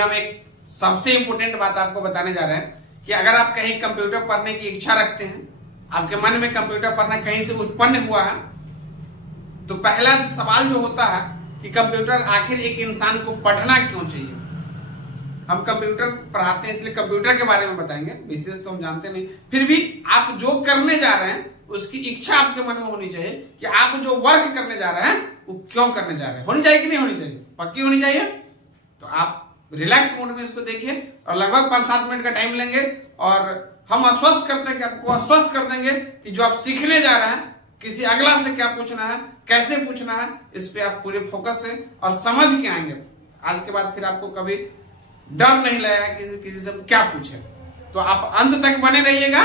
हम एक सबसे इंपॉर्टेंट बात आपको बताने जा रहे हैं कि अगर आप कहीं कंप्यूटर पढ़ने की इच्छा रखते हैं, आपके मन में कंप्यूटर पढ़ना कहीं से उत्पन्न हुआ है, तो पहला सवाल जो होता है कि कंप्यूटर आखिर एक इंसान को पढ़ना क्यों चाहिए। हम कंप्यूटर पढ़ाते हैं इसलिए कंप्यूटर के बारे में बताएंगे, विशेष तो हम जानते नहीं, फिर भी आप जो करने जा रहे हैं उसकी इच्छा आपके मन में होनी चाहिए कि आप जो वर्क करने जा रहे हैं वो क्यों करने जा रहे हैं। होनी चाहिए कि नहीं होनी चाहिए? पक्की होनी चाहिए। तो आप रिलैक्स मोड में इसको देखिए और लगभग 5-7 मिनट का टाइम लेंगे और हम आश्वस्त करते हैं कि आपको आश्वस्त कर देंगे कि जो आप सीखने जा रहे हैं, किसी अगला से क्या पूछना है, कैसे पूछना है, इस पे आप पूरे फोकस से और समझ के आएंगे। आज के बाद फिर आपको कभी डर नहीं लगेगा किसी से क्या पूछे। तो आप अंत तक बने रहिएगा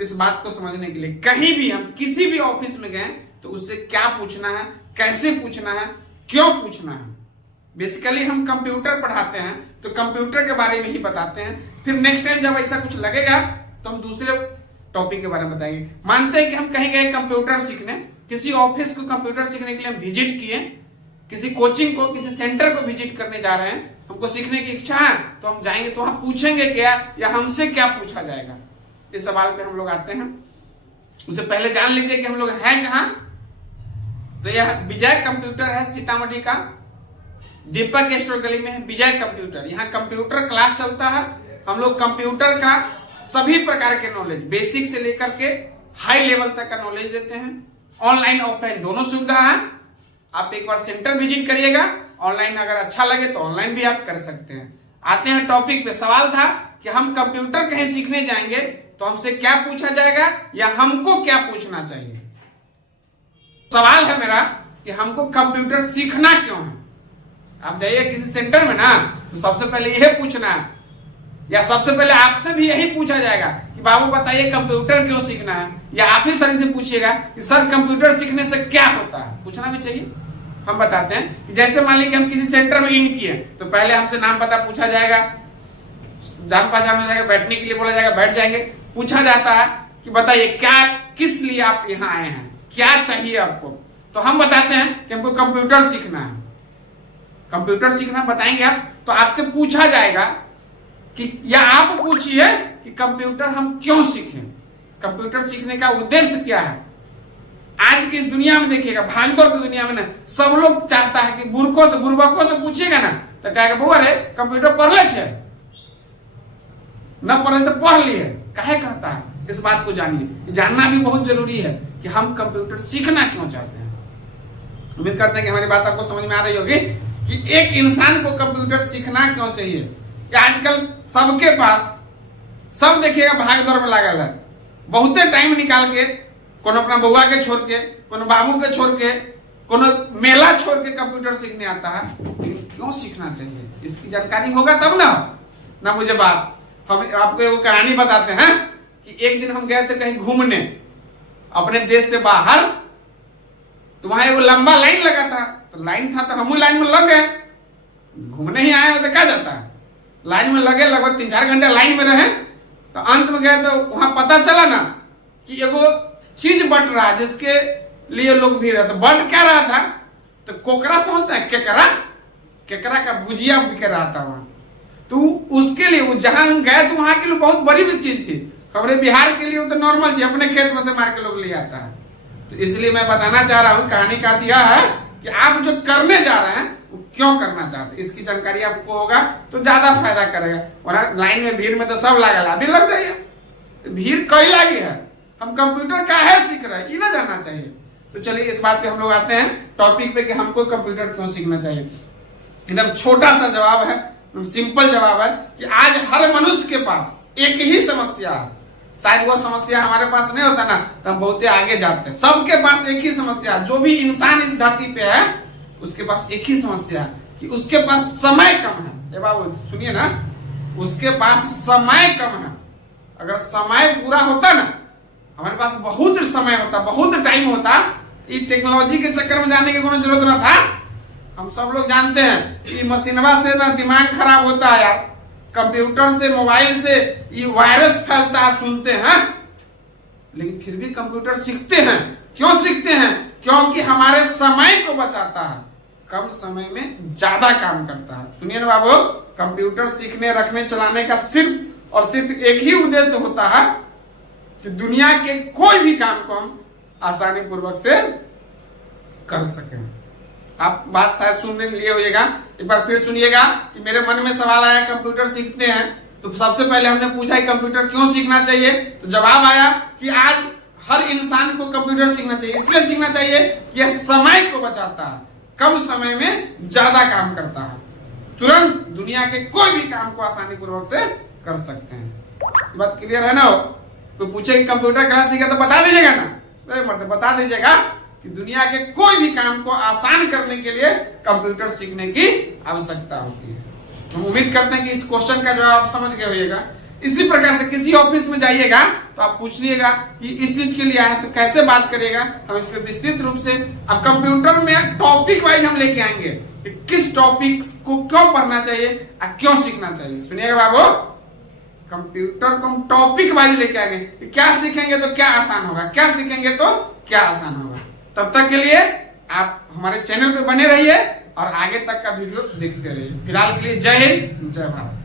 इस बात को समझने के लिए। कहीं भी हम किसी भी ऑफिस में गए तो उससे क्या पूछना है, कैसे पूछना है, क्यों पूछना है। बेसिकली हम कंप्यूटर पढ़ाते हैं तो कंप्यूटर के बारे में ही बताते हैं। फिर नेक्स्ट टाइम जब ऐसा कुछ लगेगा तो हम दूसरे टॉपिक के बारे में बताएंगे। मानते हैं कि हम कहीं गए कंप्यूटर सीखने, किसी ऑफिस को कंप्यूटर सीखने के लिए हम विजिट किए, किसी कोचिंग को, किसी सेंटर को विजिट करने जा रहे हैं, हमको सीखने की इच्छा है तो हम जाएंगे तो हम पूछेंगे क्या या हमसे क्या पूछा जाएगा। इस सवाल पे हम लोग आते हैं। उससे पहले जान लीजिए कि हम लोग हैं कहां। तो यह विजय कंप्यूटर है, सीतामढ़ी का दीपक स्टोर गली में है विजय कंप्यूटर। यहाँ कंप्यूटर क्लास चलता है। हम लोग कंप्यूटर का सभी प्रकार के नॉलेज, बेसिक से लेकर के हाई लेवल तक का नॉलेज देते हैं। ऑनलाइन ऑफलाइन दोनों सुविधा है। आप एक बार सेंटर विजिट करिएगा, ऑनलाइन अगर अच्छा लगे तो ऑनलाइन भी आप कर सकते हैं। आते हैं टॉपिक पे। सवाल था कि हम कंप्यूटर कहीं सीखने जाएंगे तो हमसे क्या पूछा जाएगा या हमको क्या पूछना चाहिए। सवाल है मेरा कि हमको कंप्यूटर सीखना क्यों है। आप जाइए किसी सेंटर में ना तो सबसे पहले यह पूछना है या सबसे पहले आपसे भी यही पूछा जाएगा कि बाबू बताइए कंप्यूटर क्यों सीखना है, या आप ही सर से पूछिएगा कि सर कंप्यूटर सीखने से क्या होता है। पूछना भी चाहिए। हम बताते हैं कि जैसे मान लीजिए हम किसी सेंटर में इन किए तो पहले हमसे नाम पता पूछा जाएगा, जान पहचान हो जाएगा, बैठने के लिए बोला जाएगा, बैठ जाएंगे। पूछा जाता है कि बताइए क्या, किस लिए आप यहाँ आए हैं, क्या चाहिए आपको। तो हम बताते हैं कि हमको कंप्यूटर सीखना है। कंप्यूटर सीखना बताएंगे आप तो आपसे पूछा जाएगा कि या आप पूछिए कि कंप्यूटर हम क्यों सीखें, कंप्यूटर सीखने का उद्देश्य क्या है। आज की इस दुनिया में देखिएगा, भागदौड़ की दुनिया में ना सब लोग चाहता है कि बुर्बकों से पूछिएगा ना तो कहेगा बउआ रे कंप्यूटर पढ़ ले छे, न पढ़े तो पढ़ लिए, काहे कहता है। इस बात को जानिए, जानना भी बहुत जरूरी है कि हम कंप्यूटर सीखना क्यों चाहते हैं। उम्मीद करते हैं कि हमारी बात आपको समझ में आ रही होगी कि एक इंसान को कंप्यूटर सीखना क्यों चाहिए। कि आजकल सबके पास, सब देखिएगा भाग दौड़ में लागल है, बहुते टाइम निकाल के कोनो अपना बउआ के छोड़ के, कोनो बाबू के छोड़ के, कोनो मेला छोड़ के कंप्यूटर सीखने आता है। क्यों सीखना चाहिए इसकी जानकारी होगा तब ना मुझे बात। हम आपको एक कहानी बताते हैं कि एक दिन हम गए थे कहीं घूमने अपने देश से बाहर, तो वहां एक लंबा लाइन लगा था। तो लाइन था तो हम लाइन में लग गए, घूमने ही आए हो तो क्या जाता है। लाइन में लगे, लगभग 3-4 घंटे लाइन में रहे। तो अंत में गए तो वहां पता चला ना कि एगो चीज बट रहा है जिसके लिए लोग भीड़ है। तो बट क्या रहा था, तो कोकरा समझते हैं, केकरा का भुजिया बिक रहा था वहां। तो उसके लिए वो जहां हम गए तो वहां के लिए बहुत बड़ी चीज थी। हमारे बिहार के लिए तो नॉर्मल चीज, अपने खेत में से मार के लोग ले आता है। तो इसलिए मैं बताना चाह रहा हूं, कहानी कर दिया है कि आप जो करने जा रहे हैं वो क्यों करना चाहते हैं। इसकी जानकारी आपको होगा तो ज्यादा फायदा करेगा। और लाइन में भीड़ में तो सब लागल, अभी लग जाइए। भीड़ कई लागी है, हम कंप्यूटर का है सीख रहे हैं, ये ना जानना चाहिए। तो चलिए इस बात पे हम लोग आते हैं टॉपिक पे कि हमको कंप्यूटर क्यों सीखना चाहिए। एकदम छोटा सा जवाब है, सिंपल जवाब है कि आज हर मनुष्य के पास एक ही समस्या है। शायद वो समस्या हमारे पास नहीं होता ना तो हम बहुत आगे जाते हैं। सबके पास एक ही समस्या, जो भी इंसान इस धरती पे है उसके पास एक ही समस्या है कि उसके पास समय कम है। ये बाबू सुनिए ना, उसके पास समय कम है। अगर समय पूरा होता ना, हमारे पास बहुत समय होता, बहुत टाइम होता, ये टेक्नोलॉजी के चक्कर में जाने की कोई जरूरत ना था। हम सब लोग जानते हैं कि मशीनवा से ना दिमाग खराब होता है यार, कंप्यूटर से, मोबाइल से ये वायरस फैलता है, सुनते हैं। लेकिन फिर भी कंप्यूटर सीखते हैं। क्यों सीखते हैं? क्योंकि हमारे समय को बचाता है। कम समय में ज्यादा काम करता है। सुनिए ना बाबू, कंप्यूटर सीखने, रखने, चलाने का सिर्फ और सिर्फ एक ही उद्देश्य होता है कि दुनिया के कोई भी काम को हम आसानी पूर्वक से कर सके। आप बात शायद सुनने लिए होइएगा, एक बार फिर सुनिएगा कि मेरे मन में सवाल आया कंप्यूटर सीखते हैं तो सबसे पहले हमने पूछा कि कंप्यूटर क्यों सीखना चाहिए, तो जवाब आया कि आज हर इंसान को कंप्यूटर सीखना चाहिए। इसलिए सीखना चाहिए कि यह समय को बचाता है, कम समय में ज्यादा काम करता है, तुरंत दुनिया के कोई भी काम को आसानी पूर्वक से कर सकते हैं। बात क्लियर है ना? तो पूछे कि कंप्यूटर क्लास सीखा तो बता दीजिएगा ना, मतलब बता दीजिएगा कि दुनिया के कोई भी काम को आसान करने के लिए कंप्यूटर सीखने की आवश्यकता होती है। हम उम्मीद करते हैं कि इस क्वेश्चन का जवाब आप समझ गए होइएगा। इसी प्रकार से किसी ऑफिस में जाइएगा तो आप पूछिएगा कि इस चीज के लिए आए तो कैसे बात करिएगा, हम इस पर विस्तृत रूप से अब कंप्यूटर में टॉपिक वाइज हम लेके आएंगे कि किस टॉपिक को क्यों पढ़ना चाहिए और क्यों सीखना चाहिए। सुनिएगा बाबू, कंप्यूटर को हम टॉपिक वाइज लेके आएंगे, क्या सीखेंगे तो क्या आसान होगा, क्या सीखेंगे तो क्या आसान होगा। तब तक के लिए आप हमारे चैनल पे बने रहिए और आगे तक का वीडियो देखते रहिए। फिलहाल के लिए जय हिंद, जय भारत।